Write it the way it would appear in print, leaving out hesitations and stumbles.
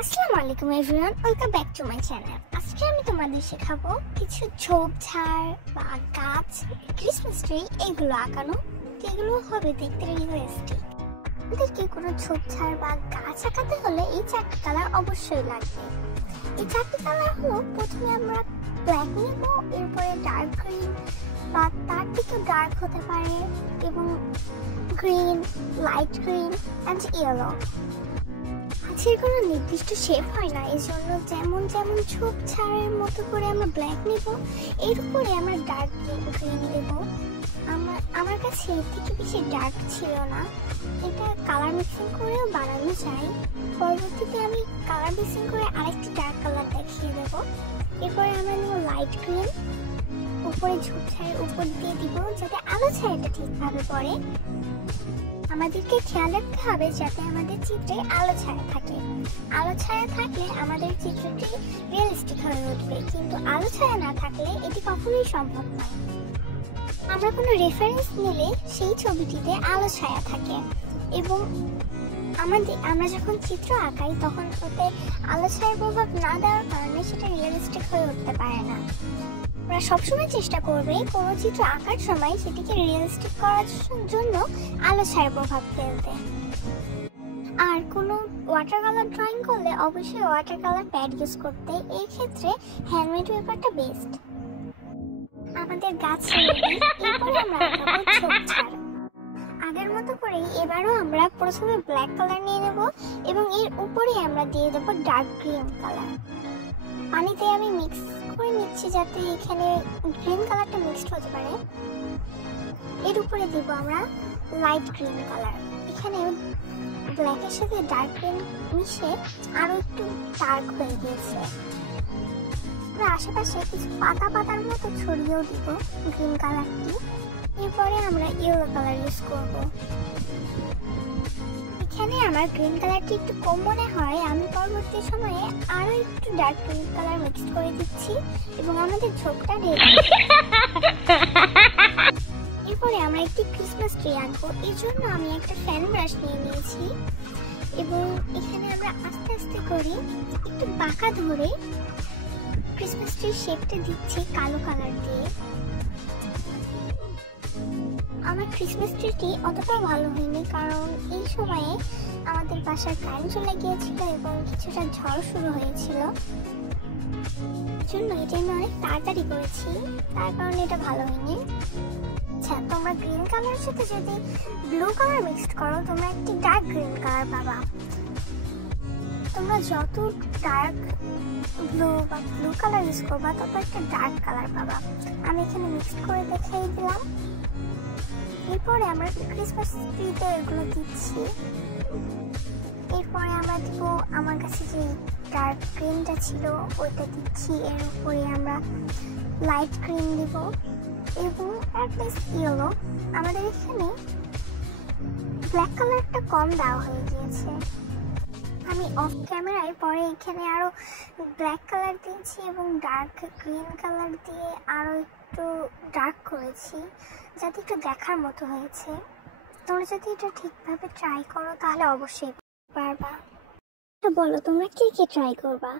আসসালামু আলাইকুম everyone, welcome back to my channel. আজকে আমি তোমাদের শেখাবো কিছু ঝোপঝাড় বা গাছ, ক্রিসমাস ট্রি এগুলো আঁকানো। এগুলো হবে দেখতে রিয়েলিস্টিক। আমাদেরকে কোনো ঝোপঝাড় বা গাছ আঁকাতে হলে এই চারটি কালার অবশ্যই লাগবে। এই চারটি কালার হলো, প্রথমে আমরা ব্ল্যাক নেব, এরপরে ডার্ক গ্রিন বা তার থেকেও ডার্ক হতে পারে, এবং green, light green and yellow. গাছের কোনো নির্দিষ্ট শেপ হয় না, এই জন্য যেমন যেমন ঝোপঝাড়ের মতো করে আমরা ব্ল্যাক নেব, এর উপরে আমরা ডার্ক গ্রিন দেব। আমার কাছে এর থেকে বেশি ডার্ক ছিল না, এটা কালার মিক্সিং করেও বানানো যায়। পরবর্তীতে আমি কালার মিক্সিং করে আরেকটি ডার্ক কালার দেখিয়ে দেব। এরপরে আমরা নেব লাইট গ্রিন, উপরে ঝোপঝাড়ের উপর দিয়ে দিব যাতে আলো ছায়াটা ঠিকভাবে পড়ে। আমাদেরকে খেয়াল রাখতে হবে যাতে আমাদের চিত্রে আলো ছায়া থাকে। আলো ছায়া থাকলে আমাদের চিত্রটি রিয়েলিস্টিক হয়ে উঠবে, কিন্তু আলো ছায়া না থাকলে এটি কখনোই সম্ভব নয়। আমরা কোনো রেফারেন্স নিলে সেই ছবিটিতে আলো ছায়া থাকে, এবং আমরা যখন চিত্র আঁকাই তখন ওতে আলো ছায়ার প্রভাব না দেওয়ার কারণে সেটা রিয়েলিস্টিক হয়ে উঠতে পারে না। আমরা সবসময় চেষ্টা করবে কোনো চিত্র আঁকার সময় সেটিকে রিয়েলিস্টিক করার জন্য আলো ছায়ার প্রভাব ফেলতে। আর কোনো ওয়াটার কালার ড্রয়িং করলে অবশ্যই ওয়াটার কালার প্যাড ইউজ করতে, এই ক্ষেত্রে হ্যান্ডমেড পেপারটা বেস্ট। আমাদের গাছ এরপরে আমরা আঁকাবো ঝোপঝাড়। আগের মতো করে এবারও আমরা প্রথমে ব্ল্যাক কালার নিয়ে নেব, এবং এর উপরে আমরা দিয়ে দেবো ডার্ক গ্রিন কালার। পানিতে আমি মিক্স করে নিচ্ছি যাতে এখানে গ্রিন কালারটা মিক্সড হতে পারে। এর উপরে দিব আমরা লাইট গ্রিন কালার। এখানে ব্ল্যাকের সাথে ডার্ক গ্রিন মিশে আরো একটু ডার্ক হয়ে গিয়েছে। আমরা আশেপাশে কিছু পাতা পাতার মতো ছড়িয়েও দিব গ্রিন কালারটি। এরপরে আমরা ইয়েলো কালার ইউজ করব। এখানে আমার গ্রিন কালারটি একটু কম মনে হয়, আমি পরবর্তী সময়ে আরো একটু ডার্ক গ্রিন কালার মিক্সড করে দিচ্ছি, এবং আমাদের ঝোপটা রেডি। এরপরে আমরা একটি ক্রিসমাস ট্রি আঁকবো। এর জন্য আমি একটা ফ্যান ব্রাশ নিয়ে নিয়েছি, এবং এখানে আমরা আস্তে আস্তে করে একটু বাঁকা ধরে ক্রিসমাস ট্রির শেপটা দিচ্ছি কালো কালার দিয়ে। আমার ক্রিসমাস ট্রিটি অতটা ভালো হয়নি, কারণ এই সময়ে আমাদের বাসার কারেন্ট চলে গিয়েছিল এবং কিছুটা ঝড় শুরু হয়েছিল, জন্য এটা আমি অনেক তাড়াতাড়ি করেছি, তার কারণে এটা ভালো হয়নি। আচ্ছা, তোমরা গ্রিন কালারের সাথে যদি ব্লু কালার মিক্সড করো তোমরা একটি ডার্ক গ্রিন কালার পাবা। তোমরা যত ডার্ক ব্লু বা ব্লু কালার ইউজ করবা তত একটা ডার্ক কালার পাবা। আমি এখানে মিক্সড করে দেখাই দিলাম। এরপরে আমরা ক্রিসমাস ট্রিতে এগুলো দিচ্ছি। এরপরে আমরা দিব, আমার কাছে যে ডার্ক গ্রিনটা ছিল ওইটা দিচ্ছি। এর উপরে আমরা লাইট গ্রিন দিব, এবং অ্যাটলিস্ট ইয়েলো। আমাদের এখানে ব্ল্যাক কালারটা কম দেওয়া হয়ে গিয়েছে। আমি অফ ক্যামেরায় পরে এখানে আরো ব্ল্যাক কালার দিয়েছি এবং ডার্ক গ্রিন কালার দিয়ে আরো একটু ডার্ক করেছি, যাতে একটু দেখার মতো হয়েছে। তোমরা যদি এটা ঠিকভাবে ট্রাই করো তাহলে অবশ্যই পারবা। বলো তোমরা কি কি ট্রাই করবা?